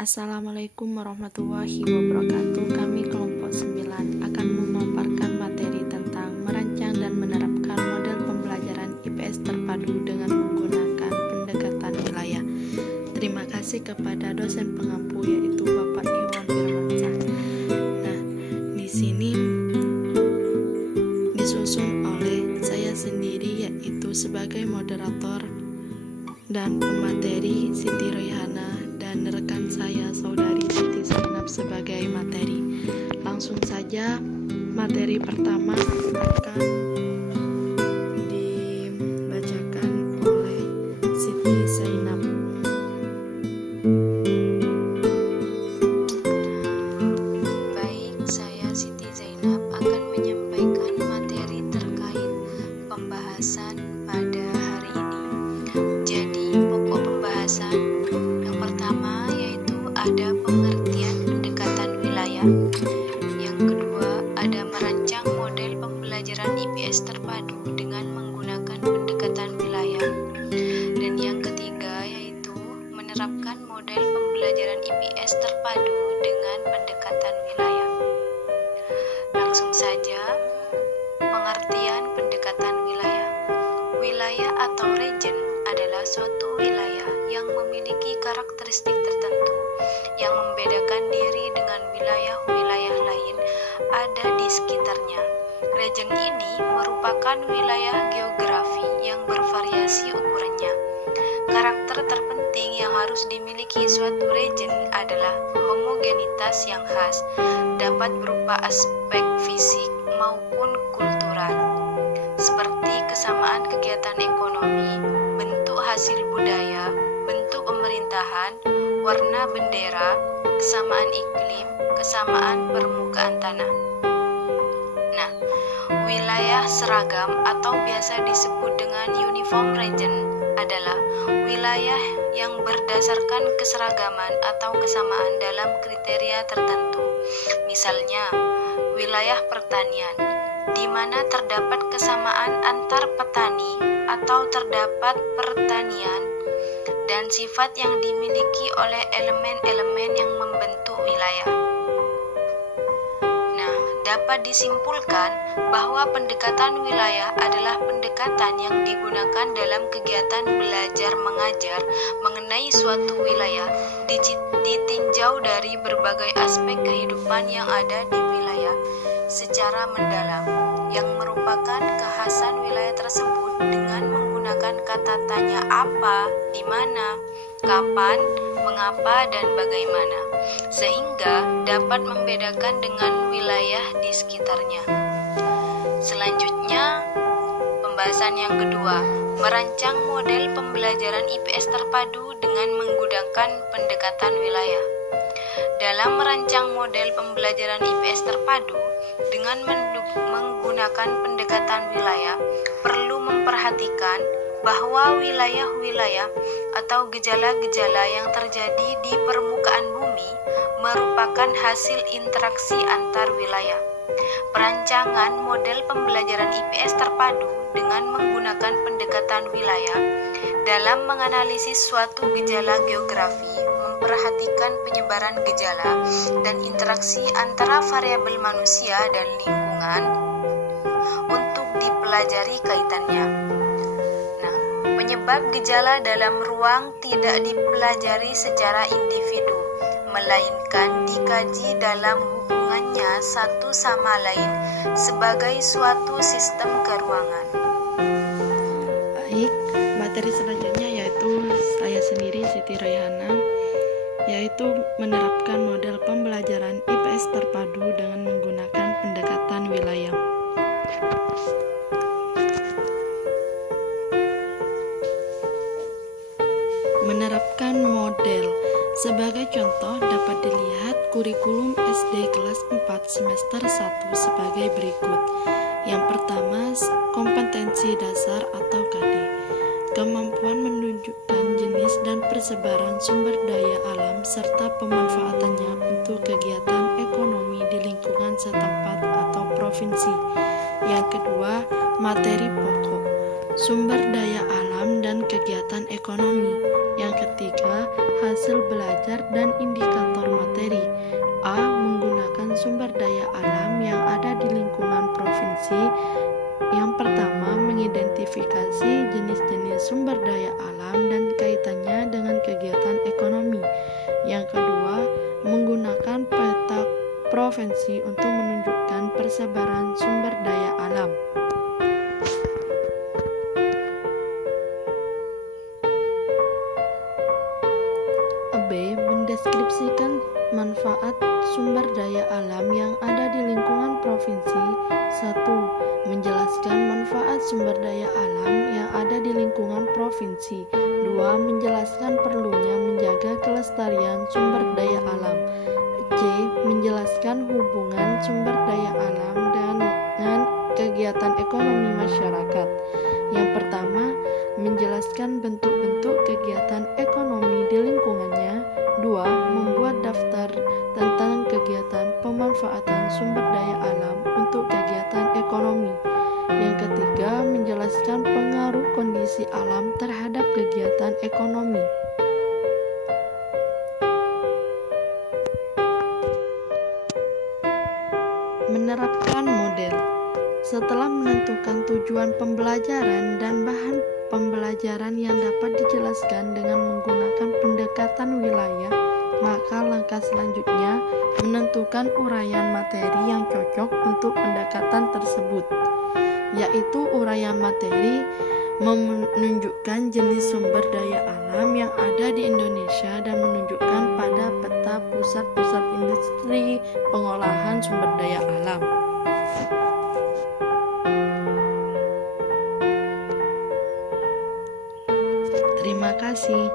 Assalamualaikum warahmatullahi wabarakatuh. Kami kelompok 9 akan memaparkan materi tentang merancang dan menerapkan model pembelajaran IPS terpadu dengan menggunakan pendekatan wilayah. Terima kasih kepada dosen pengampu yaitu Bapak Iwan Firmansyah. Nah, di sini disusun oleh saya sendiri yaitu sebagai moderator dan pemateri Siti Royhana dan rekan saya saudari Siti Zainab sebagai materi. Langsung saja materi pertama akan dibacakan oleh Siti Zainab. Baik, saya Siti Zainab akan menyampaikan materi terkait pembahasan pada hari ini. Jadi, pokok pembahasan yang pertama yaitu ada pengertian pendekatan wilayah. Yang kedua, ada merancang model pembelajaran IPS terpadu dengan menggunakan pendekatan wilayah. Dan yang ketiga yaitu menerapkan model pembelajaran IPS terpadu dengan pendekatan wilayah. Langsung saja, pengertian pendekatan wilayah. Wilayah atau region adalah suatu wilayah yang memiliki karakteristik tertentu yang membedakan diri dengan wilayah-wilayah lain ada di sekitarnya. Region ini merupakan wilayah geografi yang bervariasi ukurannya. Karakter terpenting yang harus dimiliki suatu region adalah homogenitas yang khas, dapat berupa aspek fisik maupun kultural, seperti kesamaan kegiatan ekonomi, bentuk hasil budaya, bentuk pemerintahan, warna bendera, kesamaan iklim, kesamaan permukaan tanah. Nah, wilayah seragam atau biasa disebut dengan uniform region adalah wilayah yang berdasarkan keseragaman atau kesamaan dalam kriteria tertentu. Misalnya, wilayah pertanian, di mana terdapat kesamaan antar petani atau terdapat pertanian dan sifat yang dimiliki oleh elemen-elemen yang membentuk wilayah. Nah, dapat disimpulkan bahwa pendekatan wilayah adalah pendekatan yang digunakan dalam kegiatan belajar mengajar mengenai suatu wilayah, ditinjau dari berbagai aspek kehidupan yang ada di wilayah secara mendalam, yang merupakan kekhasan wilayah tersebut dengan menggunakan kata tanya apa, di mana, kapan, mengapa, dan bagaimana, sehingga dapat membedakan dengan wilayah di sekitarnya. Selanjutnya, pembahasan yang kedua, merancang model pembelajaran IPS terpadu dengan menggunakan pendekatan wilayah. Dalam merancang model pembelajaran IPS terpadu dengan menggunakan pendekatan wilayah, perlu memperhatikan bahwa wilayah-wilayah atau gejala-gejala yang terjadi di permukaan bumi merupakan hasil interaksi antar wilayah. Perancangan model pembelajaran IPS terpadu dengan menggunakan pendekatan wilayah dalam menganalisis suatu gejala geografi memperhatikan penyebaran gejala dan interaksi antara variabel manusia dan lingkungan untuk dipelajari kaitannya. Nah, penyebab gejala dalam ruang tidak dipelajari secara individu, melainkan dikaji dalam hubungannya satu sama lain sebagai suatu sistem keruangan. Baik, materi selanjutnya yaitu saya sendiri Siti Royhana, yaitu menerapkan model pembelajaran IPS terpadu dengan menggunakan pendekatan wilayah. Menerapkan model. Sebagai contoh dapat dilihat kurikulum SD kelas 4 semester 1 sebagai berikut. Yang pertama, kompetensi dasar atau KD. Kemampuan menunjukkan jenis dan persebaran sumber daya alam serta pemanfaatannya untuk kegiatan ekonomi di lingkungan setempat atau provinsi. Yang kedua, materi pokok, sumber daya alam dan kegiatan ekonomi. Yang ketiga, hasil belajar dan indikator materi. A. Menggunakan sumber daya alam yang ada di lingkungan provinsi. Yang pertama, mengidentifikasi jenis-jenis sumber daya alam dan kaitannya dengan kegiatan ekonomi. Yang kedua, menggunakan peta provinsi untuk menunjukkan persebaran sumber daya alam. B. Mendeskripsikan manfaat sumber daya alam yang ada di lingkungan provinsi. 1. Menjelaskan manfaat sumber daya alam yang ada di lingkungan provinsi. 2. Menjelaskan perlunya menjaga kelestarian sumber daya alam. C. Menjelaskan hubungan sumber daya alam dengan kegiatan ekonomi masyarakat. Yang pertama, menjelaskan bentuk-bentuk kegiatan ekonomi di lingkungannya. 2. Membuat daftar tentang kegiatan pemanfaatan sumber daya alam untuk kegiatan ekonomi. Yang ketiga, menjelaskan pengaruh kondisi alam terhadap kegiatan ekonomi. Menerapkan model. Setelah menentukan tujuan pembelajaran dan bahan pembelajaran yang dapat dijelaskan dengan menggunakan pendekatan wilayah, maka langkah selanjutnya menentukan uraian materi yang cocok untuk pendekatan tersebut, yaitu uraian materi menunjukkan jenis sumber daya alam yang ada di Indonesia dan menunjukkan pada peta pusat-pusat industri pengolahan sumber daya alam. Terima kasih.